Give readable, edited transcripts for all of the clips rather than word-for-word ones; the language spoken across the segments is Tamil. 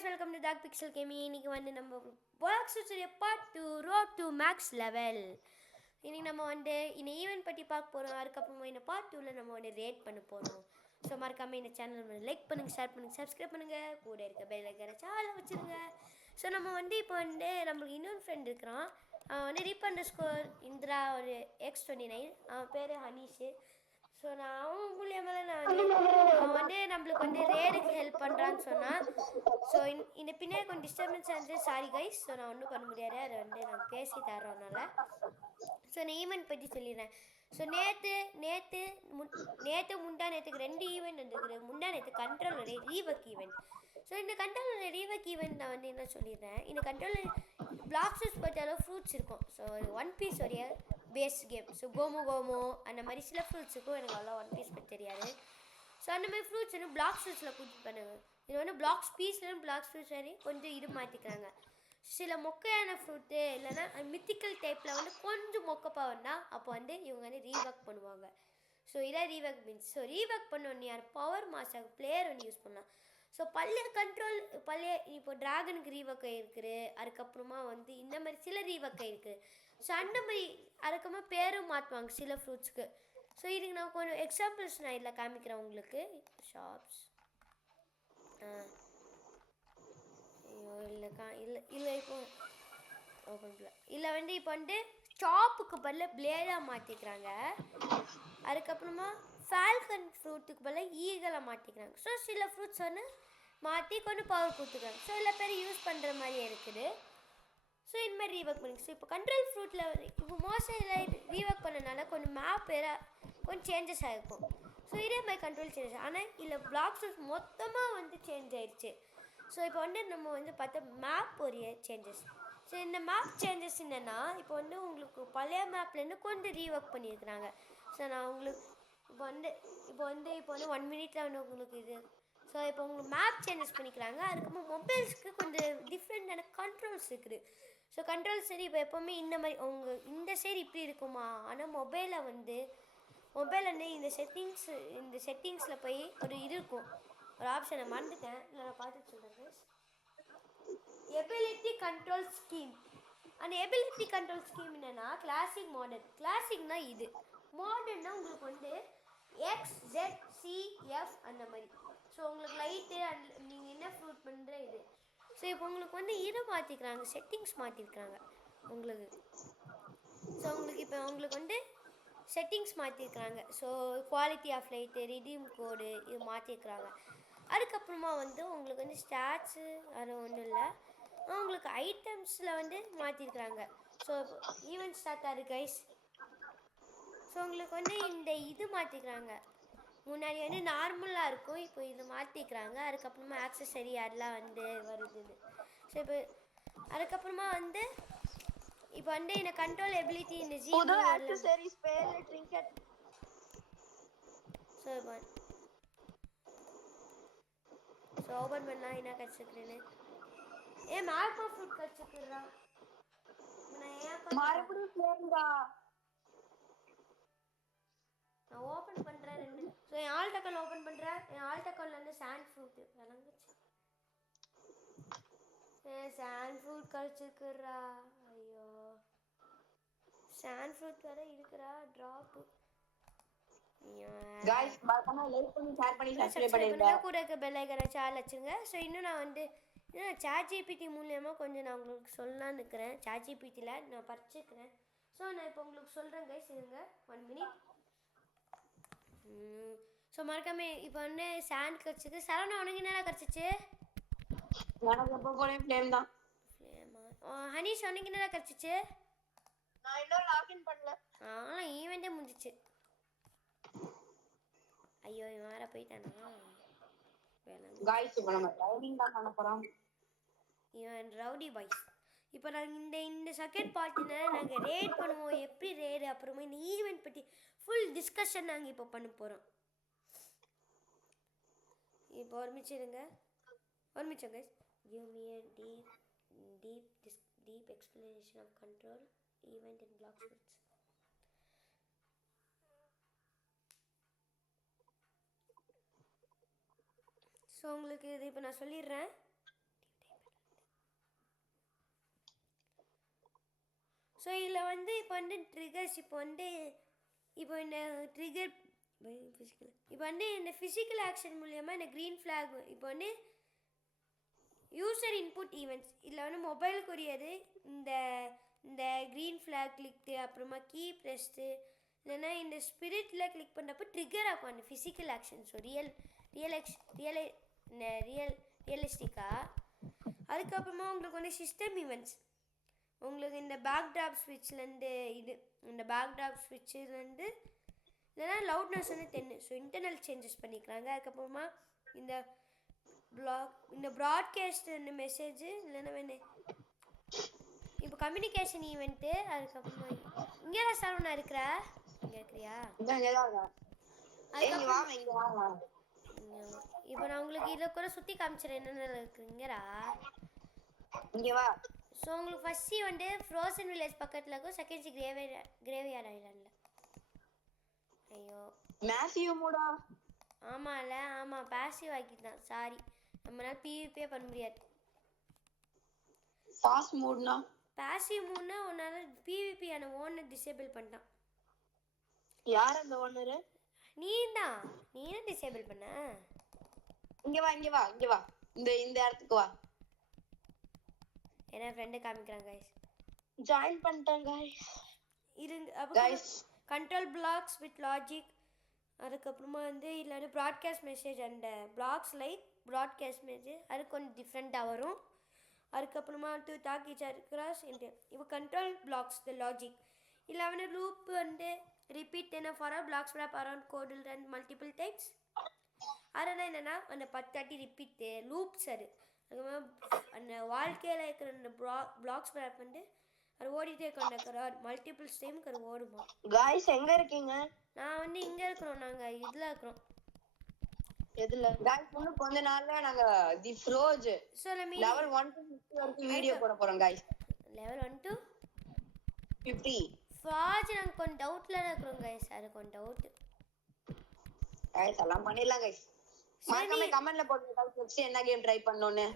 guys, welcome to Dark Pixel Gaming. இன்னைக்கு வந்து நம்ம Box Studio Part 2 Road to Max Level. இன்னைக்கு நம்ம வந்து இந்த ஈவென்ட் பற்றி பார்க்க போகிறோம். அதுக்கப்புறமா இந்த பார்ட் 2ல நம்ம வந்து ரேட் பண்ண போகிறோம். ஸோ மறக்காம இந்த சேனல் லைக் பண்ணுங்கள், ஷேர் பண்ணுங்கள், சப்ஸ்கிரைப் பண்ணுங்கள், கூட இருக்க பெல் ஐக்கனை சால வச்சுருங்க. ஸோ நம்ம வந்து இப்போ வந்து நம்மளுக்கு இன்னொரு ஃப்ரெண்ட் இருக்கிறான். அவன் வந்து __ இந்திரா ஒரு X29. அவன் பேர் ஹனீஷு. ஸோ நான் அவன் மூலியமாக நான் வந்து அவன் வந்து நம்மளுக்கு வந்து ரேடுக்கு ஹெல்ப் பண்ணுறான்னு சொன்னான். ஸோ இந்த பின்னாடி கொஞ்சம் டிஸ்டர்பன்ஸ் வந்து சாரி கைஸ். ஸோ நான் ஒன்றும் பண்ண முடியாது, அதை வந்து நான் பேசி தரோனால. ஸோ நான் ஈவெண்ட் பற்றி சொல்லிடுறேன். ஸோ நேற்று முந்தா நேற்றுக்கு 2 ஈவெண்ட் வந்துருக்குது. முந்தா நேற்று கண்ட்ரோலோட ரீவர்க் ஈவெண்ட். ஸோ இந்த கண்ட்ரோலோட ரீவர்க் ஈவெண்ட் நான் வந்து என்ன சொல்லிடுறேன். இந்த கண்ட்ரோலர் பிளாக்ஸஸ் பார்த்தாலும் ஃப்ரூட்ஸ் இருக்கும். ஸோ ஒன் பீஸ் உடைய பேஸ் கேம். ஸோ கோமோ அந்த மாதிரி சில ஃப்ரூட்ஸ் இருக்கும். எனக்கு அவ்வளோ ஒன் பீஸ் பற்றி தெரியாது. ஸோ அந்த மாதிரி ஃப்ரூட்ஸ் வந்து பிளாக் ஃப்ரூட்ஸில் கூட்டிட்டு பண்ணுங்க. இது வந்து பிளாக்ஸ் பீஸ்லேருந்து பிளாக் ஃப்ரூட்ஸ் சரி கொஞ்சம் இது மாற்றிக்கிறாங்க. சில மொக்கையான ஃப்ரூட்டு இல்லைன்னா மித்திக்கல் டைப்பில் வந்து கொஞ்சம் மொக்கப்பா வந்தால் அப்போ வந்து இவங்க வந்து ரீவர்க் பண்ணுவாங்க. ஸோ இதான் ரீவர்க் மீன்ஸ். ஸோ ரீவர்க் பண்ணோன்னு யார் பவர் மாஸ்டர் பிளேயர் வந்து யூஸ் பண்ணலாம். ஸோ பழைய இப்போ ட்ராகனுக்கு ரீவர்க் இருக்குது. அதுக்கப்புறமா வந்து இந்த மாதிரி சில ரீவர்க் இருக்குது. ஸோ அந்த மாதிரி அதுக்கப்புறமா பேரும் மாற்றுவாங்க சில ஃப்ரூட்ஸ்க்கு. ஸோ இதுக்கு நான் கொஞ்சம் எக்ஸாம்பிள்ஸ் நான் இதில் காமிக்கிறேன் உங்களுக்கு. ஷாப்ஸ் ஐயோ இல்லை இப்போ ஓப்பன் பண்ணல. இல்லை வந்து இப்போ வந்து சாப்புக்கு பதில் பிளேடாக மாற்றிக்கிறாங்க. அதுக்கப்புறமா ஃபால்கன் ஃப்ரூட்டுக்கு பதில் ஈகலை மாற்றிக்கிறாங்க. ஸோ சில ஃப்ரூட்ஸ் வந்து மாற்றி கொஞ்சம் பவர் கொடுத்துக்கிறாங்க. ஸோ எல்லா பேரும் யூஸ் பண்ணுற மாதிரியே இருக்குது. ஸோ இந்த மாதிரி ரீவர்க் பண்ணிங்க. ஸோ இப்போ கண்ட்ரோல் ஃப்ரூட்டில் இப்போ மோஸ்ட்டாக ரீவர்க் பண்ணனால கொஞ்சம் மேப் கொஞ்சம் சேஞ்சஸ் ஆகிருக்கும். ஸோ இதே மாதிரி கண்ட்ரோல் சேஞ்சஸ் ஆனால் இல்லை பிளாக்ஸ் மொத்தமாக வந்து சேஞ்ச் ஆயிடுச்சு. ஸோ இப்போ வந்து நம்ம வந்து பார்த்தா மேப் ஒரு சேஞ்சஸ். ஸோ இந்த மேப் சேஞ்சஸ் என்னென்னா இப்போ வந்து உங்களுக்கு பழைய மேப்லேருந்து கொஞ்சம் ரீவர்க் பண்ணியிருக்கிறாங்க. ஸோ நான் உங்களுக்கு இப்போ வந்து 1 மினிட்ல வந்து உங்களுக்கு இது. ஸோ இப்போ உங்களுக்கு மேப் சேஞ்சஸ் பண்ணிக்கிறாங்க. அதுக்கப்புறம் மொபைல்ஸ்க்கு கொஞ்சம் டிஃப்ரெண்ட்டான கண்ட்ரோல்ஸ் இருக்குது. ஸோ கண்ட்ரோல் சரி இப்போ எப்போவுமே இந்த மாதிரி இந்த சைடு இப்படி இருக்குமா. ஆனால் மொபைலில் வந்து இந்த செட்டிங்ஸில் போய் ஒரு இது இருக்கும், ஒரு ஆப்ஷனை மறந்துட்டேன், இல்லை நான் பார்த்துட்டு சொல்கிறேன். Ability control scheme. அந்த எபிலிட்டி கண்ட்ரோல் ஸ்கீம் என்னென்னா கிளாசிக் மாடர்ன். கிளாசிக்னா இது, மாடர்ன்னா உங்களுக்கு வந்து XZCF அந்த மாதிரி. ஸோ உங்களுக்கு லைட்டு நீங்கள் என்ன ஃப்ரூட் பண்ணுற இது. ஸோ இப்போ உங்களுக்கு வந்து இது மாற்றிக்கிறாங்க, செட்டிங்ஸ் மாற்றிருக்கிறாங்க உங்களுக்கு. ஸோ உங்களுக்கு வந்து செட்டிங்ஸ் மாற்றிருக்கிறாங்க. So quality of light, redeem code இது மாற்றிருக்கிறாங்க. அதுக்கப்புறமா வந்து உங்களுக்கு வந்து ஸ்டாட்ஸு அது ஒன்றும் இல்லை, உங்களுக்கு ஐட்டம்ஸில் வந்து மாற்றிருக்கிறாங்க. ஸோ ஈவெண்ட் ஸ்டார்ட் ஆகுது கைஸ். ஸோ உங்களுக்கு வந்து இந்த இது மாற்றிக்கிறாங்க. முன்னாடி வந்து நார்மலாக இருக்கும், இப்போ இது மாற்றிக்கிறாங்க. அதுக்கப்புறமா ஆக்சஸரி அதெல்லாம் வந்து வருதுன்னு. ஸோ இப்போ அதுக்கப்புறமா வந்து இப்போ வந்து இந்த கண்ட்ரோல் எபிலிட்டி இந்த புது ஆக்சஸரிஸ் பேர்ல ட்ரிங்கெட். ஸோ ஓபன் பண்ணலாம். என்ன கிடச்சிருக்குன்னு மார்க்கோ ஃப்ரூட் கிடச்சிருக்குறா. மறுபடியும் ஃப்ளேம்டா நான் ஓப்பன் பண்ணுறேன் 2. ஸோ என் ஆல்ட் அக்கௌண்ட் ஓப்பன் பண்ணுறேன். என் ஆல்ட் அக்கௌண்ட்லேருந்து சாண்ட் ஃப்ரூட்டு விளங்குச்சு. சாண்ட் ஃப்ரூட் கழிச்சிருக்குறா. ஐயோ சாண்ட் ஃப்ரூட் வேற இருக்கிறா. ட்ராப்பு गाइस மறக்காம லைக் பண்ணி ஷேர் பண்ணி சப்ஸ்கிரைப் பண்ணிடுங்க. கூட இருக்க பெல் ஐகானை சால் வச்சுங்க. ஸோ இன்னும் நான் வந்து ChatGPT மூலியமாக கொஞ்சம் நான் உங்களுக்கு சொல்லலான்னு இருக்கிறேன். ChatGPTயில் நான் படிச்சுக்கிறேன். ஸோ நான் இப்போ உங்களுக்கு சொல்கிறேன் கைஸ், இருங்க 1 மினிட். ஸோ மறக்காம இப்போ வந்து சாண்ட் கிடச்சிது. சரவணா உனக்கு என்னடா கிடச்சிச்சு? எனக்கு எப்போ போனேன் ஃப்ளேம் தான். ஃப்ளேமா? ஹனீஷ் உனக்கு என்னடா கிடச்சிச்சு? நான் இன்னும் லாகின் பண்ணல. ஈவெண்ட்டே முடிஞ்சிச்சு. ஐயோ இவன் வேற போயிட்டானா. गाइस இப்போ நம்ம டைமிங் தான் பண்ண போறோம். இவன் ரவுடி பாய்ஸ். இப்போ நாங்கள் இந்த செகண்ட் பார்ட்டில் நாங்கள் ரேட் பண்ணுவோம், எப்படி ரேடு, அப்புறமா இந்த ஈவெண்ட் பற்றி ஃபுல் டிஸ்கஷன் நாங்கள் இப்போ பண்ண போகிறோம். இப்போ ஒரு நிமிஷம் guys. Give me a deep explanation of control event in block fruits. So உங்களுக்கு இது இப்போ நான் சொல்லிடுறேன். ஸோ இதில் வந்து இப்போ வந்து ட்ரிகர்ஸ் இப்போ இந்த ட்ரிகர் இப்போ வந்து இந்த ஃபிசிக்கல் ஆக்ஷன் மூலியமாக இந்த க்ரீன் ஃப்ளாக் இப்போ வந்து யூசர் இன்புட் ஈவெண்ட்ஸ் இதில் வந்து மொபைலுக்குரியது இந்த இந்த க்ரீன் ஃப்ளாக் கிளிக்கு அப்புறமா கீ ப்ரெஸ்ட்டு இல்லைன்னா இந்த ஸ்பிரிட்டில் கிளிக் பண்ணுறப்போ ட்ரிகர் ஆகும் அந்த ஃபிசிக்கல் ஆக்ஷன். ஸோ ரியலிஸ்டிக்காக. அதுக்கப்புறமா உங்களுக்கு வந்து சிஸ்டம் ஈவெண்ட்ஸ் உங்களுக்கு இந்த பேக்ட்ராப் ஸ்விட்ச்லேருந்து இந்த பேக்ட்ராப் ஸ்விட்சுலேருந்து இல்லைன்னா லவுட்னஸ் வந்து 10. ஸோ இன்டர்னல் சேஞ்சஸ் பண்ணிக்கிறாங்க. அதுக்கப்புறமா இந்த ப்ராட்காஸ்ட் மெசேஜ் இல்லைன்னா வேணும் இப்போ கம்யூனிகேஷன் ஈவெண்ட்டு. அதுக்கப்புறமா இங்கே தான் சரவணா இருக்கிற இங்கே இருக்கிறியா? இப்போ நான் உங்களுக்கு இதில் கூட சுற்றி காமிச்சிடறேன் என்னென்ன இருக்கு இங்கேடா இங்கே வா. ஸோ உங்களுக்கு ஃபர்ஸ்ட் வந்து ஃப்ரோசன் வில்லேஜ் பக்கத்தில் இருக்கும். செகண்ட் கிரேவியார்ட் ஐலாண்டில். ஐயோ மேசிவ் மூடா. ஆமாம்ல ஆமாம் பாசிவ் ஆக்கிட்டான். சாரி நம்மளால பிவிபியே பண்ண முடியாது. ஃபாஸ்ட் மூட்னா பாசிவ் மூட்னா உன்னால பிவிபி ஆன ஓனர் டிசேபிள் பண்ணிட்டான். யார் அந்த ஓனர்? நீ தான் டிசேபிள் பண்ண. இங்க வா இங்க வா இங்க வா. இந்த இடத்துக்கு வா. என்ன ஃப்ரெண்ட் காமிக்கறாங்க गाइस. ஜாயின் பண்ணிட்டேன் गाइस. இருங்க அப்ப guys control blocks with logic. அதுக்கப்புறமா வந்து இல்ல broadcast message and blocks like broadcast message அது கொஞ்சம் டிஃப்ரெண்ட்டாக வரும். அதுக்கப்புறமா to talk each other cross இப்போ கண்ட்ரோல் பிளாக்ஸ் த லாஜிக் இல்லை அவனு லூப் வந்து ரிப்பீட் என்ன ஃபார் பிளாக்ஸ் ரேப் அரவுண்ட் கோடில் ரன் மல்டிபிள் டைம்ஸ். அதனால் என்னென்னா அந்த 10 வாட்டி ரிப்பீட்டு லூப்ஸ் அது. அதுக்கப்புறமா அந்த வாழ்க்கையில் இருக்கிற அந்த பிளாக்ஸ் ரேப் வந்து அது ஓடிட்டே கொண்டிருக்கிற மல்டிபிள்ஸ் டைமுக்கு அது ஓடுமா. गाइस எங்க இருக்கீங்க? நான் வந்து இங்கே இருக்கிறோம். நாங்கள் இதில் இருக்கிறோம். எதுல? गाइस இன்னும் கொஞ்ச நாள்ல நாங்க தி ஃப்ரோஜ் லெவல் 1 to 50 வரைக்கும் வீடியோ போட போறோம் गाइस. லெவல் 1 to 50 ஃபாஜ் நாங்க கொஞ்சம் டவுட்ல இருக்கிறோம் गाइस. அது கொஞ்சம் டவுட் गाइस எல்லாம் பண்ணிடலாம் गाइस. மறக்காம கமெண்ட்ல போடுங்க गाइस நெக்ஸ்ட் என்ன கேம் ட்ரை பண்ணனும்னு.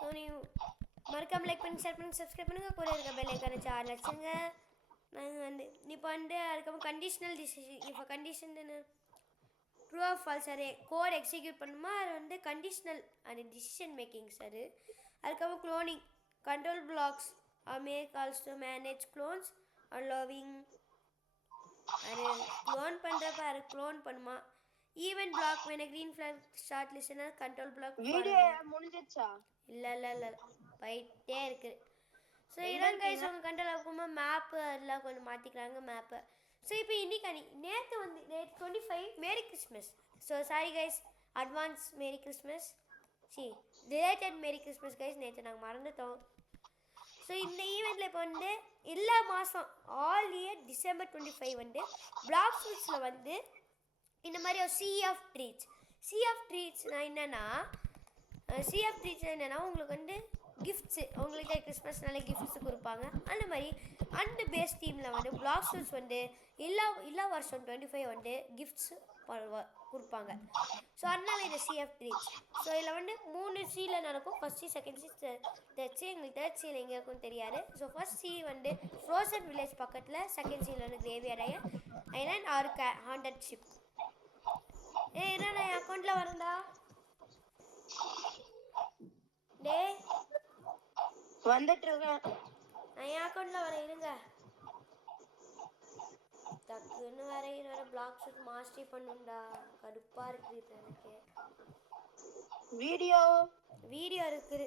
சோ நீ மறக்காம லைக் பண்ணி ஷேர் பண்ணி சப்ஸ்கிரைப் பண்ணுங்க. கூட இருக்க பெல் ஐகானை சார்ஜ் வச்சுங்க. நான் வந்து இப்போ வந்து அதுக்கப்புறம் கண்டிஷனல் டிசிஷன் இப்போ கண்டிஷன் ட்ரூ ஆர் ஃபால்ஸ் அது கோட் எக்ஸிக்யூட் பண்ணுமா அது வந்து கண்டிஷனல் அது டிசிஷன் மேக்கிங் சார். அதுக்கப்புறம் cloning control blocks make also manage clones allowing அது க்ளோன் பண்ணுறப்ப அது க்ளோன் பண்ணுமா. ஈவென்ட் பிளாக் வேணா க்ரீன் ஃப்ளாக் ஸ்டார்ட் லிஸ்ட்னா கண்ட்ரோல் பிளாக் வீடியோ முடிஞ்சிச்சா? இல்லை போயிட்டே இருக்குது. ஸோ இதான் கைஸ் உங்கள் கண்ட்ரோல் ஆகுமா மேப்பு அதெல்லாம் கொஞ்சம் மாற்றிக்கிறாங்க மேப்பை. ஸோ இப்போ இன்னைக்கு நேற்று 25 merry Christmas. So sorry guys advance merry Christmas related merry Christmas guys. நேற்று நாங்கள் மறந்துட்டோம். ஸோ இந்த ஈவெண்ட்டில் இப்போ வந்து எல்லா மாதம் ஆல் இயர் டிசம்பர் 25 வந்து பிளாக் ஸ்விட்ஸில் வந்து இந்த மாதிரி ஒரு சி ஆஃப் ட்ரீட்ஸ்னால் என்னென்னா உங்களுக்கு வந்து கிஃப்ட்ஸு உங்களுக்கு கிறிஸ்மஸ்னால கிஃப்ட்ஸு கொடுப்பாங்க. அந்த மாதிரி அந்த பேஸ் டீமில் வந்து பிளாக் ஸ்விட்ஸ் வந்து எல்லா வருஷம் 25 வந்து கிஃப்ட்ஸு கொடுப்பாங்க. ஸோ அதனால இது சிஎஃப் ட்ரீட்ஸ். ஸோ இதில் வந்து 3 சீல நடக்கும். ஃபர்ஸ்ட் சி செகண்ட் சி தேர்ட் சி. எங்களுக்கு தேர்ட் சீல் எங்கே இருக்குன்னு தெரியாது. ஸோ ஃபர்ஸ்ட் சி வந்து ஃப்ரோசன் வில்லேஜ் பக்கத்தில், செகண்ட் சீல் வந்து graveyard island or haunted ship. என்ன நான் என் அக்கௌண்ட்டில் வரேன்டா டே வந்துட்டு இருக்கேன். நான் என் அக்கௌண்ட்டில் வரேன் இருங்க. டக்குன்னு வர பிளாக் ஷூட் மாஸ்டரி பண்ணுண்டா கடுப்பாக இருக்குது இப்போ எனக்கு. வீடியோ இருக்குது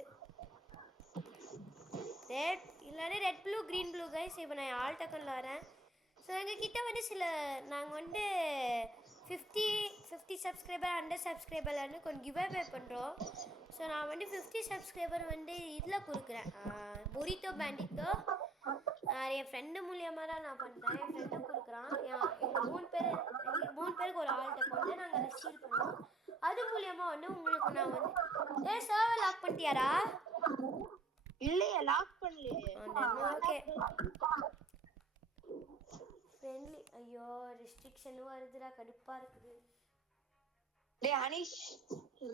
ரெட் இல்லைன்னா red blue green blue guys. இப்போ நான் ஆல்ட் அக்கௌண்ட்டில் வரேன். ஸோ எங்ககிட்ட வந்து நாங்கள் வந்து 50 சப்ஸ்கிரைபர் 100 சப்ஸ்கிரைபர்னு கொஞ்சம் கிவ் அவே பண்ணுறோம். ஸோ நான் வந்து 50 சப்ஸ்கிரைபர் வந்து இதில் கொடுக்குறேன் பொரிட்டோ பேண்டிட்டோ. என் ஃப்ரெண்டு மூலியமாக தான் நான் பண்ணுறேன். என் ஃப்ரெண்டு கொடுக்குறான். எங்கள் 3 பேருக்கு ஒரு ஆல்ட் அக்கௌண்ட்டு நாங்கள் அதை ஸ்டீல் பண்ணுவோம். அது மூலியமாக வந்து உங்களுக்கு நான் வந்து சர்வர் லாக் பண்ணிட்டியாரா? இல்லையே லாக் பண்ணலையே. Okay friendly. ஐயோ ரெஸ்ட்ரிக்ஷனும் வருதுடா கடுப்பாக இருக்குது. டேய் அனிஷ்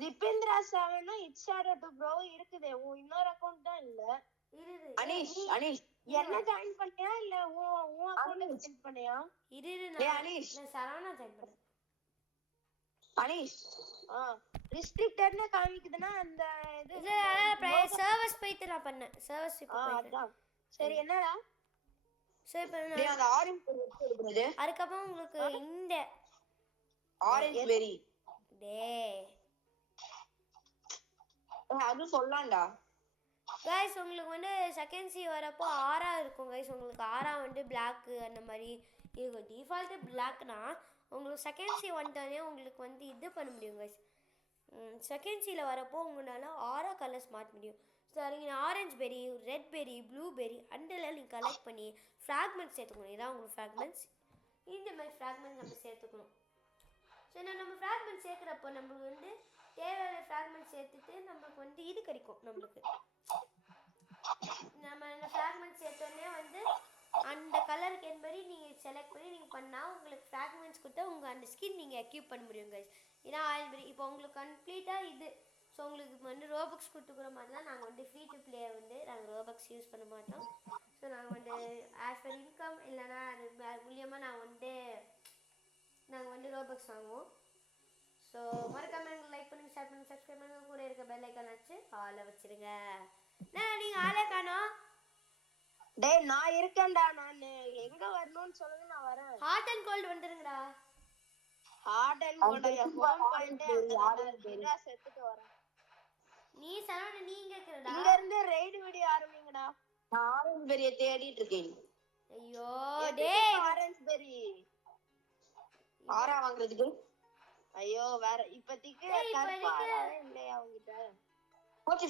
ரிபேந்திரா 7 இட்ஸாரா டு ப்ரோ இருக்குது. இன்னொரு அக்கவுண்ட் தான் இல்ல. அனீஷ் என்ன ஜாயின் பண்ணியா இல்ல உன் அக்கவுண்ட் செட் பண்ணியா? அனீஷ் நான் சரவணா ஜாயின் பண்ணேன். அனீஷ் ரெஸ்ட்ரிக்டட்னு காமிக்குதுன்னா அந்த இது இல்ல சர்வீஸ் போயிட்டு நான் பண்ணேன். சர்வீஸ் இப்போ அதான். சரி என்னடா? சரி பண்ணு. டேய் அந்த ஆரஞ்சு பெரி எடுக்குறது. அதுக்கு அப்புறம் உங்களுக்கு இந்த ஆரஞ்சு பெரி. டேய் அது சொல்லலாம்டா. गाइस உங்களுக்கு வந்து செகண்ட் சி வரப்போ ஆரா இருக்கும் गाइस. உங்களுக்கு ஆரா வந்து Black அந்த மாதிரி இருக்கும். டிஃபால்ட் Blackனா உங்களுக்கு செகண்ட் சி வந்துட்டானே உங்களுக்கு வந்து இது பண்ண முடியும் गाइस. செகண்ட் சில வரப்போ உங்களால ஆரா கலர்ஸ் மாற்ற முடியும். ஸோ நீங்கள் ஆரஞ்சு பெரி, ரெட் பெரி, ப்ளூ பெரி அண்டெல்லாம் நீங்கள் கலெக்ட் பண்ணி ஃப்ராக்மெண்ட்ஸ் சேர்த்துக்கணும். இதான் உங்களுக்கு ஃப்ராக்மெண்ட்ஸ். இந்த மாதிரி ஃப்ராக்மெண்ட்ஸ் நம்ம சேர்த்துக்கணும். ஸோ நம்ம ஃப்ராக்மெண்ட்ஸ் சேர்க்குறப்போ நம்மளுக்கு வந்து தேவையான ஃப்ராக்மெண்ட்ஸ் சேர்த்துட்டு நம்மளுக்கு வந்து இது கிடைக்கும். நம்மளுக்கு நம்ம இந்த ஃப்ராக்மெண்ட்ஸ் சேர்த்தோடனே வந்து அந்த கலருக்கு என்படி நீங்கள் செலக்ட் பண்ணி நீங்கள் பண்ணால் உங்களுக்கு ஃப்ராக்மெண்ட்ஸ் கொடுத்தா உங்கள் அந்த ஸ்கின் நீங்கள் அக்யூப் பண்ண முடியும் கைஸ். இதான் ஆல்ரெடி இப்போ உங்களுக்கு கம்ப்ளீட்டாக இது. ஸோ உங்களுக்கு இப்போ வந்து ரோபக்ஸ் கொடுத்துக்கிற மாதிரிலாம் நாங்கள் வந்து ஃப்ரீ டு பிளே வந்து நாங்கள் ரோபக்ஸ் யூஸ் பண்ண மாட்டோம். ஸோ நாங்கள் வந்து ஆஸ் பர் இன்கம் இல்லைனா அது மூலியமாக நாங்கள் வந்து ரோபக்ஸ் வாங்குவோம். ஸோ மறக்காம எங்களுக்கு லைக் பண்ணுங்கள், ஷேர் பண்ணுங்கள், சப்ஸ்கிரைப் பண்ணுங்கள், கூட இருக்க பெல் ஐக்கான் வச்சு ஆளை வச்சிருங்க. நீங்க ஆளே காணோம். டேய் நான் இருக்கேன்டா. நான் எங்க வரணும்னு சொல்லுங்க நான் வரேன். ஹாட் அண்ட் கோல்ட் வந்துருங்கடா. Hot and cold home point யாரா செத்துட்டு வரேன். நீ சரவண நீங்க இருக்கடா. இங்க இருந்து ரைட் வீடியோ ஆரம்பிங்கடா. நான் ஆரஞ்சு பெரிய தேடிட்டு இருக்கேன். ஐயோ டேய் ஆரஞ்சு பெரி ஆரா வாங்குறதுக்கு. ஐயோ வேற இப்போதைக்கு கருப்பு ஆரா இல்லையா உங்கிட்ட? ஓகே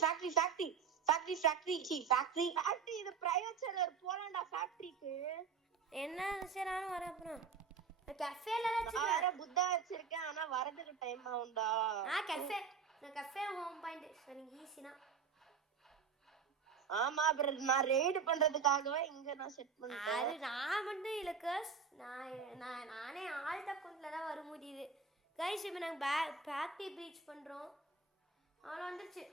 ஃபேக்டரி இது பிரைவேட் சர்வர் போலாம்டா ஃபேக்டரிக்கு. என்ன சரி நானும் வரேன். அப்புறம் கஃபேல வேற புத்தா வச்சிருக்கேன். ஆனா வரதுக்கு டைம் ஆகும்டா. நான் கஃபே ஹோம் பாயிண்ட் சரி ஈஸினா. ஆமா அப்புறம் நான் ரெய்ட் பண்றதுக்காகவே இங்க நான் செட் பண்ணிட்டேன். அது நான் மட்டும் இல்ல கஸ். நானே ஆல்ட் அக்கவுண்ட்ல தான் வர முடியுது गाइस. இப்போ நாங்க ஃபேக்டரி பிரீச் பண்றோம். அவளோ வந்துருச்சு.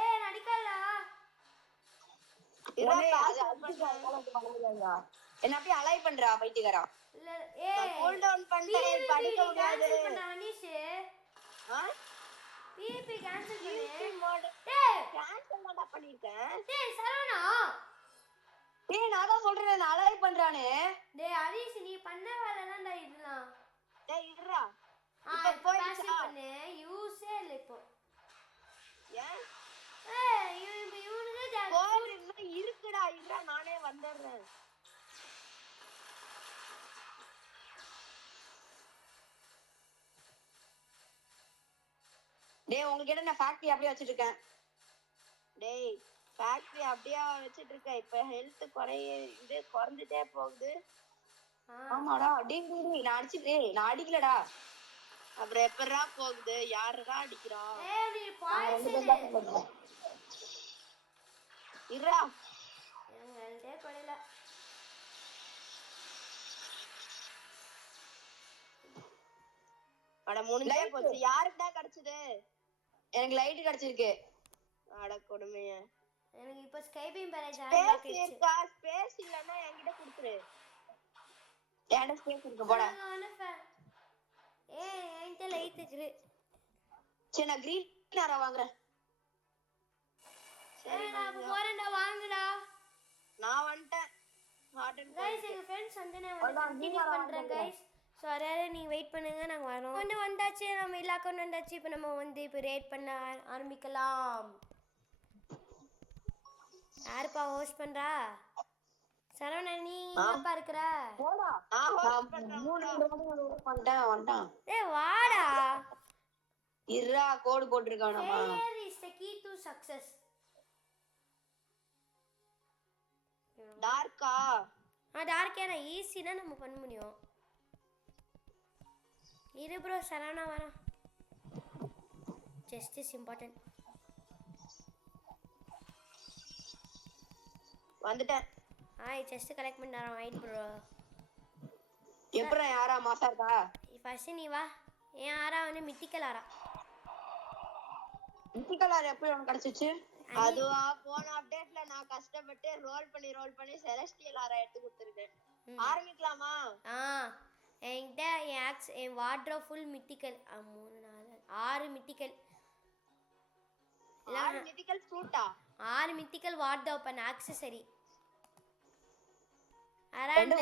ஏய் நடிக்கலடா. என்ன அப்படியே அலை பண்றா பைத்தியக்காரா. இல்ல ஏய் கூல் டவுன் பண்ணிட்டேன். படிக்க முடியாது. அனீஷ் பிபி கேன்சல் மோட் டேய் கேன்சல் பண்ண பண்ணிட்டேன். டேய் சரவணா டேய் நான் தான் சொல்றேன் நான் அலை பண்றானே. டேய் அனீஷ் நீ பண்ண வேலை தான்டா இதெல்லாம். டேய் இருடா. இப்போ போய் பண்ணு யூஸே இல்ல இப்போ. ஏன் இவனுக்கு போன் இன்னும் இருக்குடா. இருடா நானே வந்துடுறேன். டேய் உங்களுக்கு என்ன ஃபேக்டரி அப்படியே வச்சிட்டு இருக்கேன். டேய் ஃபேக்டரி அப்படியே வச்சிட்டு இருக்க. இப்ப ஹெல்த் குறைஞ்சிட்டே போகுது. ஆமாடா டேய் நான் அடிக்கலடா. அப்புறம் எப்பறா போகுது? யாரடா அடிக்கிறா? ஏய் நீ பாய்சன் இருடா. எங்கள்டே படல. அட முடிஞ்சே போச்சு. யாருக்குடா கிடைச்சது? எனக்கு லைட் கிடைச்சிருக்கு. அட கொடுமையே. எனக்கு இப்ப ஸ்கை பீம் பேரேஜ் ஸ்பேஸ் இருக்கா? ஸ்பேஸ் இல்லனா என்கிட்ட கொடுத்துரு. ஏன்டா ஸ்பேஸ் இருக்கு போடா. ஏய் என்கிட்ட லைட் இருக்கு. சரி நான் கிரீன் ஆரா வாங்குறேன். சரி நான் போறேன்டா வாங்குடா. நான் வந்துட்டேன். ஹாட் அண்ட் गाइस எங்க फ्रेंड्स வந்து நான் கண்டினியூ பண்றேன் गाइस. சோ அதனால நீங்க வெயிட் பண்ணுங்க நாங்க வரோம். வந்து வந்தாச்சு நம்ம எல்லா அக்கவுண்ட் வந்தாச்சு. இப்போ நம்ம வந்து இப்போ ரேட் பண்ண ஆரம்பிக்கலாம். யாருப்பா ஹோஸ்ட் பண்றா? சரவணா நீ எங்கப்பா இருக்கற? போடா. நான் ஹோஸ்ட் பண்றேன். 3 ரவுண்ட் வந்துட்டான். ஏய் வாடா. இருடா code போட்டுருக்கானமா. Failure is the key to success. டார்க்கா? டார்க்கான ஈஸினா நம்ம பண்ண முடியும். இரு ப்ரோ சரவணா வரேன். Just is important. வந்துட்டேன். செஸ்ட் கலெக்ட் பண்ணாரோம் வெயிட் ப்ரோ எப்பறா யாரா மாசா இருக்கா ஃபர்ஸ்ட் நீ வா ஏன் ஆரா வந்து மித்திக்கல் ஆரா மித்திக்கல் ஆரா எப்போ உனக்கு கிடைச்சிச்சு அதுவா போன அப்டேட்ல நான் கஷ்டப்பட்டு ரோல் பண்ணி செலஸ்டியல் ஆரா எடுத்து கொடுத்துருக்கேன் ஆரம்பிக்கலாமா என்கிட்ட என் wardrobe full mythical 3 4 6 mythical 6 mythical ஃப்ரூட்டா 6 மித்திக்கல் வார்ட்ரோப் அண்ட் ஆக்சஸரி